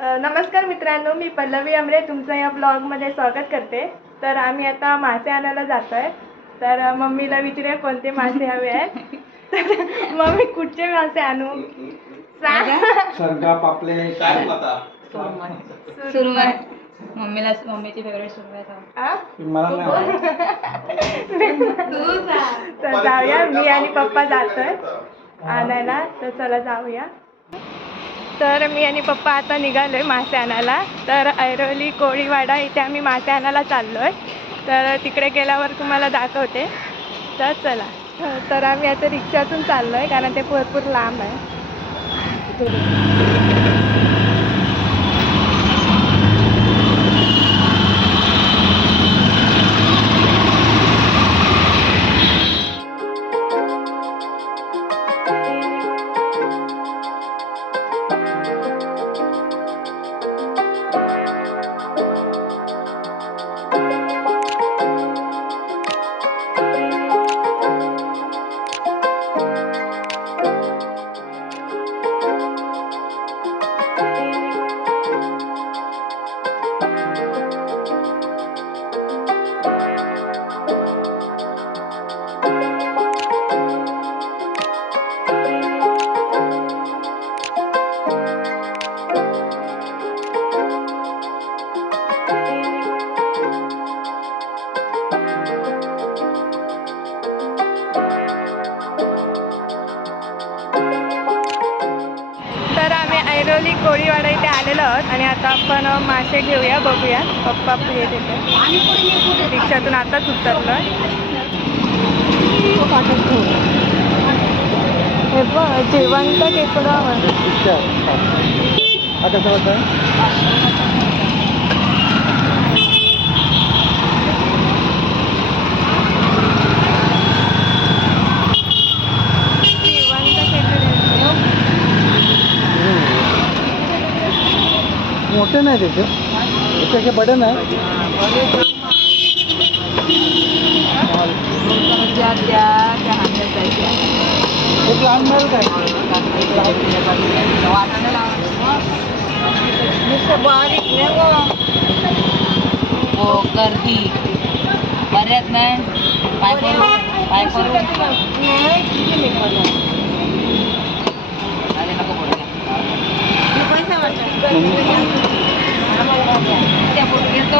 नमस्कार मित्रांनो, मी पल्लवी अमरे तुमचं या ब्लॉगमध्ये स्वागत करते। तर आम्ही आता मासे आणायला जातोय। तर मम्मीला विचारूया कोणते मासे हवे आहेत। तर मम्मी कुठचे मासे आणू? सरगा पापले काय पता सुरमई। मम्मीची फेवरेट सुरमई मला नाही तर जाऊया, मी आणि पप्पा जातोय आणायला। तर चला जाऊया। तर मी आणि पप्पा आता निघालोय मासे आणायला। तर ऐरोली कोळीवाडा इथे आम्ही मासे आणायला चाललोय। तर तिकडे गेल्यावर तुम्हाला दाखवते। तर चला। तर आम्ही आता रिक्षातून चाललोय कारण ते भरपूर लांब आहे। ऐरोली कोळीवाडा इथे आलेलो आहोत आणि आता आपण मासे घेऊया, बघूया। पप्पा हे देते रिक्षातून आताच उतरलोय। हे बघ जिवंत खेकडा मोठे नाही त्याचे त्याचे बडे नाही एक लहान मिळेल काय गर्दी बऱ्याच नाही पाय करू अरे नको बोल त्या फोटो घेतो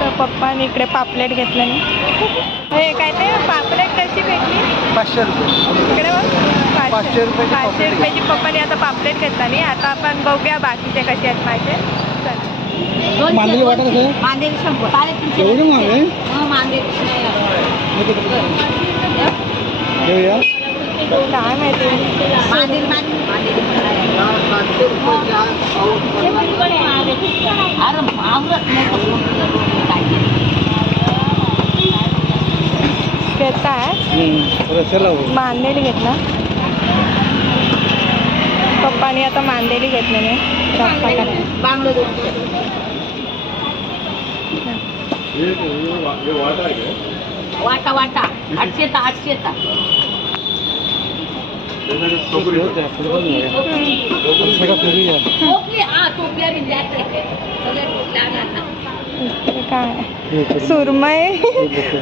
तर पप्पाने इकडे पापलेट घेतलं नाही। हे काय ते पापलेट कशी भेटली? 500 रुपये इकडे बघ 500 रुपयाची 500 रुपयाची पप्पाने आता पापलेट घेतला नाही। आता आपण बघूया बाकीचे कसे आहेत मासे। चला मांदेली वाटा कसं आहे? मांदेली 100 एवढं महाग आहे? घेऊया काय माहिती घेताय रशाला मांदेली घेतला पप्पाने आता मांदेली घेतलेली रस्ता करायला। वाटा 800 काय सुरमई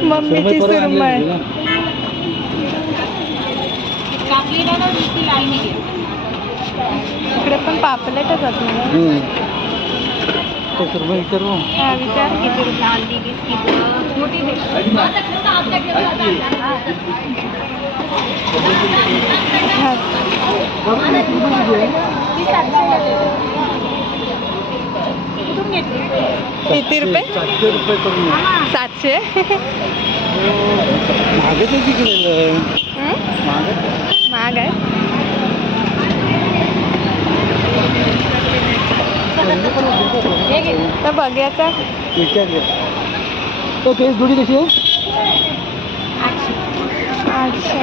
मम्मीची सुरमई इकडे पण पापलेटच होत नाही। विचार किती किती रुपये? 700 रुपये करून 700 महागच आहे तिकडे महाग आहे। तर बघ्याचा विचारूया. तो केस जोडी कशी आहे? अच्छा.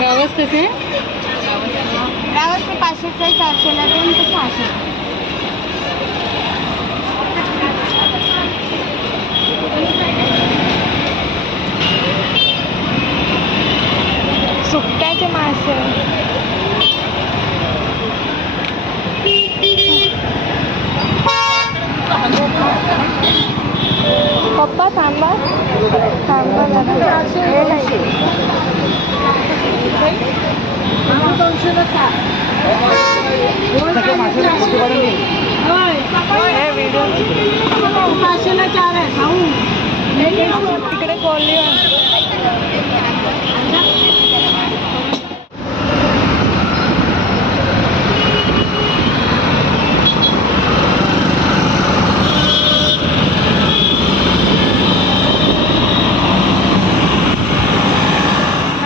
रवस कसे रावस ते 500चा आहे, 400ला दोन ते 600. सुकट्याचे मासे. पप्पा थांबा थांबा जरा. हे नाही. हे व्हिडिओ तिकडे कोल्ही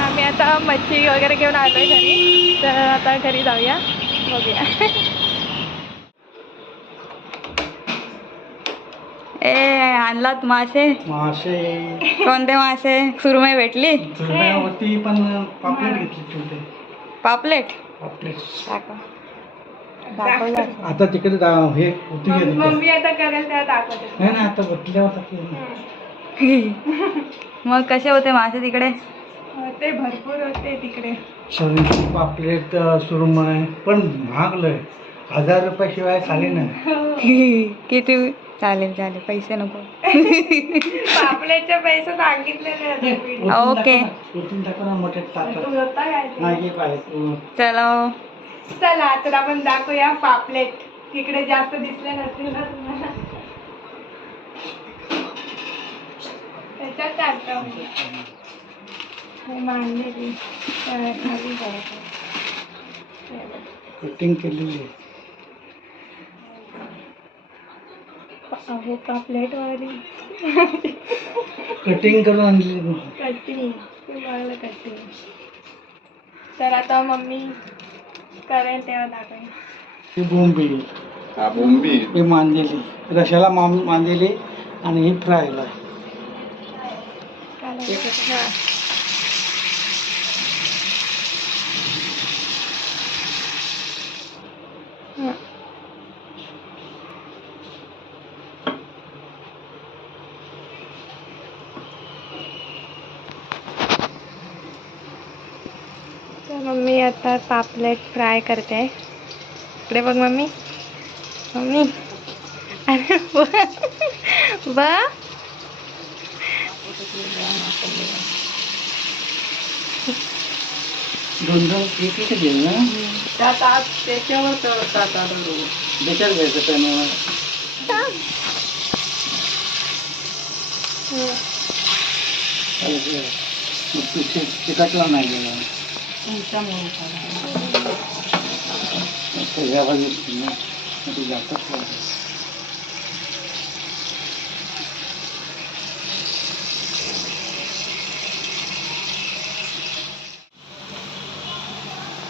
आम्ही आता मच्छी वगैरे घेऊन आलोय घरी. तर आता घरी जाऊया, बघूया. ए आणलात मासे? मासे कोणते मासे? सुरमई भेटली? होती पण पापलेट घेतली छोटे. पापलेट पापलेट दाखवलं. आता तिकडे हे होती गेली. मम्मी आता करेल त्या दाखवते. नाही ना, आता बसल्यावर मग कसे होते मासे तिकडे? ते भरपूर होते तिकडे. शरीर पापलेट सुरमई पण महाग लय. 1000 रुपयाशिवाय खाली नाही. किती? चालेल चालेल, पैसे नको. पापलेटचे पैसे सांगितलेले. ओके टाका ना मोठे नाही चलो चला तर आपण दाखवूया पापलेट. तिकडे जास्त दिसले नसतील ना तुम्हाला. त्याच्यात टाकतो मांडलेली खाली कटिंग केलेली आहे. अहो पापलेट वाली कटिंग करून आणली. Cutting cutting. तर आता मम्मी करेल तेव्हा दाखवेल. ही बोंबी ही मांदेली रशाला मांदेली आणि ही फ्रायला. तर मम्मी आता पापलेट फ्राय करते. इकडे बघ मम्मी. मम्मी अरे बा दोन एक घेईल ना. त्याच्यावर त्याच्यात घ्यायचं पॅनवर. चिकटला नाही गेला. या बाजू जास्त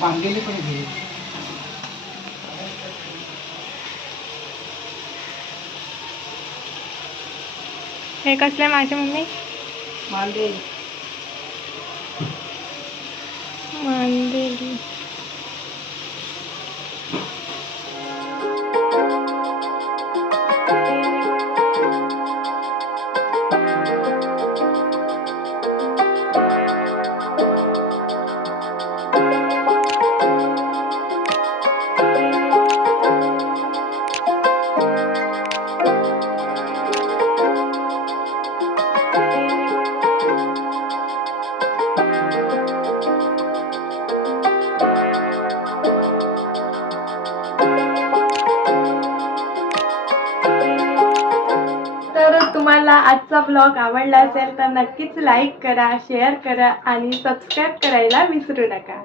मांगेली पण घे. हे कसले मासे मम्मी? मांदेली. मांदेली. तुम्हाला आजचा ब्लॉग आवडला असेल तर नक्कीच लाईक करा, शेअर करा आणि सबस्क्राईब करायला विसरू नका.